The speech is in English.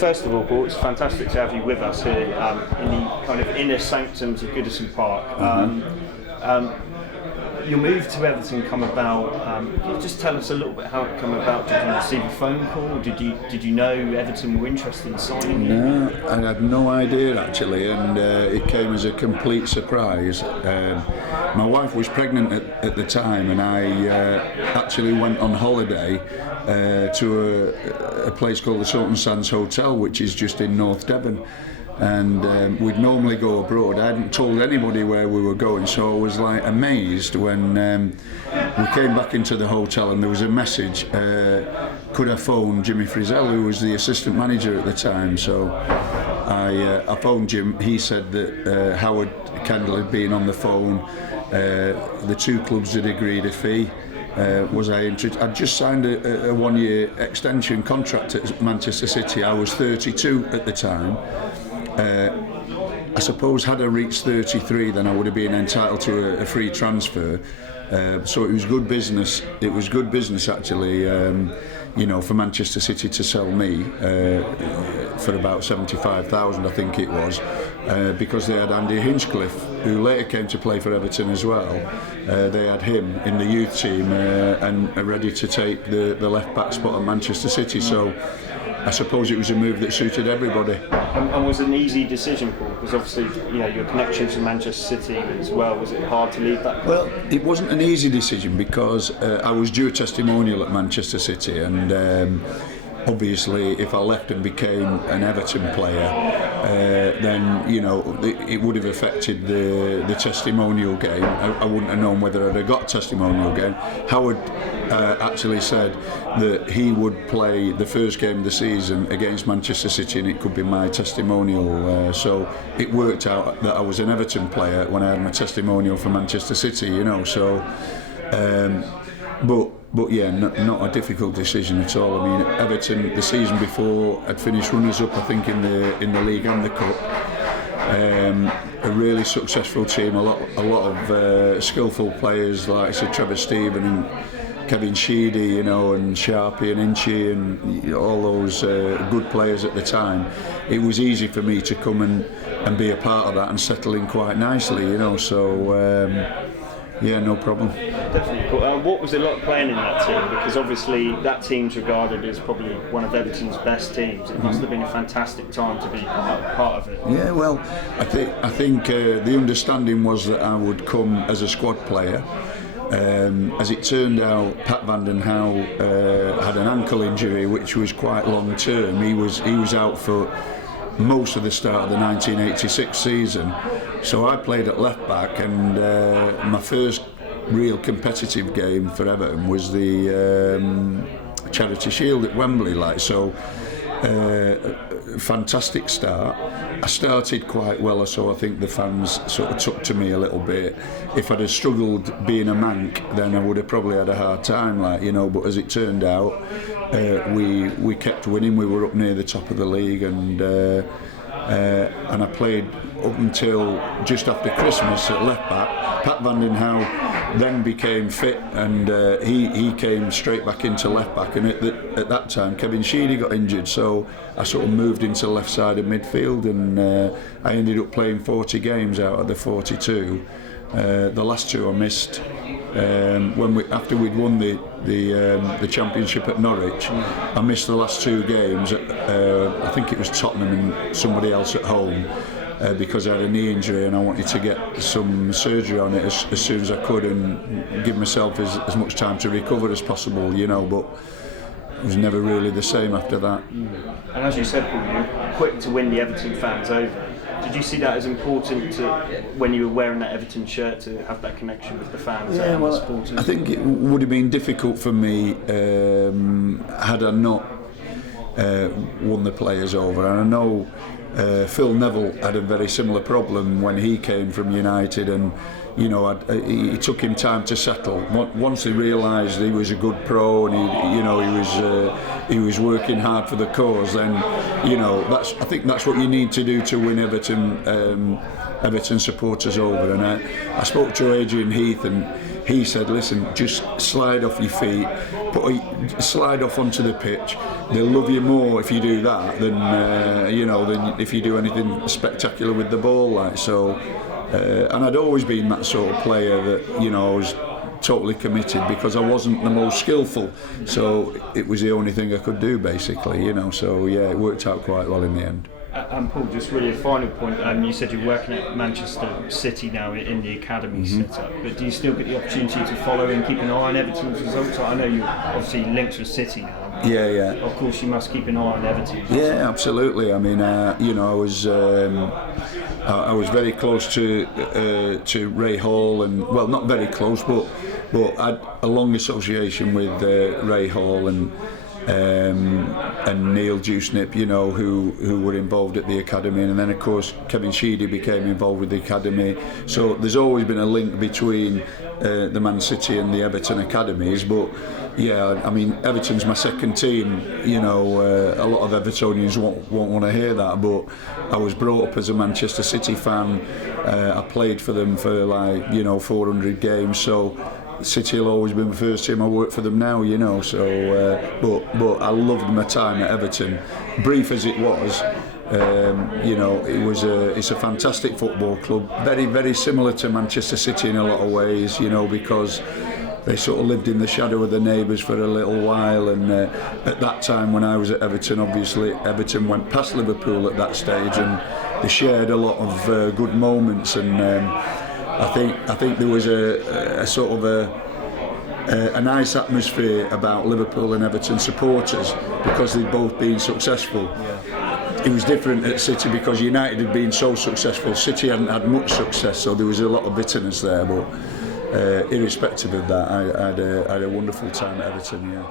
first of all, Paul, it's fantastic to have you with us here in the kind of inner sanctums of Goodison Park. Your move to Everton come about. Can you just tell us a little bit how it came about? Did you receive a phone call? Did you know Everton were interested in signing you? No, I had no idea actually, and it came as a complete surprise. My wife was pregnant at the time, and I actually went on holiday to a place called the Sultan Sands Hotel, which is just in North Devon. And we'd normally go abroad. I hadn't told anybody where we were going, so I was like amazed when we came back into the hotel and there was a message, could I phone Jimmy Frizzell, who was the assistant manager at the time. So I phoned Jim. He said that Howard Kendall had been on the phone, the two clubs had agreed a fee. I'd just signed a 1-year extension contract at Manchester City. I was 32 at the time. I suppose had I reached 33, then I would have been entitled to a free transfer. So it was good business. It was good business actually, for Manchester City to sell me for about 75,000, I think it was, because they had Andy Hinchcliffe, who later came to play for Everton as well. They had him in the youth team and are ready to take the left back spot at Manchester City. So I suppose it was a move that suited everybody. And was it an easy decision, Paul? Because obviously, your connection to Manchester City as well. Was it hard to leave that? Well, it wasn't an easy decision because I was due a testimonial at Manchester City, and obviously, if I left and became an Everton player, then it would have affected the testimonial game. I wouldn't have known whether I'd have got a testimonial game. Howard actually said that he would play the first game of the season against Manchester City and it could be my testimonial. So it worked out that I was an Everton player when I had my testimonial for Manchester City. So. But yeah, not a difficult decision at all. I mean, Everton the season before had finished runners-up, I think, in the league and the cup. A really successful team, a lot of skillful players like Trevor Steven and Kevin Sheedy, and Sharpie and Inchy and all those good players at the time. It was easy for me to come and be a part of that and settle in quite nicely, So. Yeah, no problem. Definitely. What was it like playing in that team? Because obviously that team's regarded as probably one of Everton's best teams. It must have been a fantastic time to be part of it. Yeah, well, I think the understanding was that I would come as a squad player. As it turned out, Pat van den Hauw had an ankle injury, which was quite long term. He was out for most of the start of the 1986 season, so I played at left back, and my first real competitive game for Everton was the Charity Shield at Wembley. Fantastic start. I started quite well, so I think the fans sort of took to me a little bit. If I'd have struggled being a Manc, then I would have probably had a hard time, but as it turned out, we kept winning. We were up near the top of the league, and I played up until just after Christmas at left back. Pat van den Hauw then became fit, and he came straight back into left back, and at that time Kevin Sheedy got injured, so I sort of moved into left side of midfield, and I ended up playing 40 games out of the 42. The last two I missed after we'd won the championship at Norwich. I missed the last two games. I think it was Tottenham and somebody else at home, because I had a knee injury and I wanted to get some surgery on it as soon as I could and give myself as much time to recover as possible, but it was never really the same after that. And as you said, Paul, you were quick to win the Everton fans over. Did you see that as important when you were wearing that Everton shirt, to have that connection with the fans and the supporters? I think it would have been difficult for me had I not won the players over. And I know Phil Neville had a very similar problem when he came from United, and it took him time to settle. Once he realised he was a good pro and he was working hard for the cause, then I think that's what you need to do to win Everton supporters over. And I spoke to Adrian Heath, and he said, listen, just slide off your feet, slide off onto the pitch. They'll love you more if you do that than than if you do anything spectacular with the ball. Like so, and I'd always been that sort of player that I was totally committed because I wasn't the most skillful, so it was the only thing I could do basically. So yeah, it worked out quite well in the end. And Paul, just really a final point, you said you're working at Manchester City now in the academy setup, but do you still get the opportunity to follow and keep an eye on Everton's results? I know you're obviously linked with City now. Yeah. Of course you must keep an eye on Everton. Yeah, absolutely. I mean, I was very close to Ray Hall, and well, not very close, but I had a long association with Ray Hall and Neil Dewsnip, who were involved at the academy, and then of course Kevin Sheedy became involved with the academy. So there's always been a link between the Man City and the Everton academies. But yeah, I mean, Everton's my second team. A lot of Evertonians won't want to hear that, but I was brought up as a Manchester City fan. I played for them for 400 games. So City will always be my first team. I work for them now, So, but I loved my time at Everton, brief as it was. It's a fantastic football club, very, very similar to Manchester City in a lot of ways, because they sort of lived in the shadow of the neighbours for a little while, and at that time when I was at Everton, obviously Everton went past Liverpool at that stage, and they shared a lot of good moments, and I think there was a sort of a nice atmosphere about Liverpool and Everton supporters because they'd both been successful. It was different at City because United had been so successful. City hadn't had much success, so there was a lot of bitterness there. But irrespective of that, I had a wonderful time at Everton. Yeah.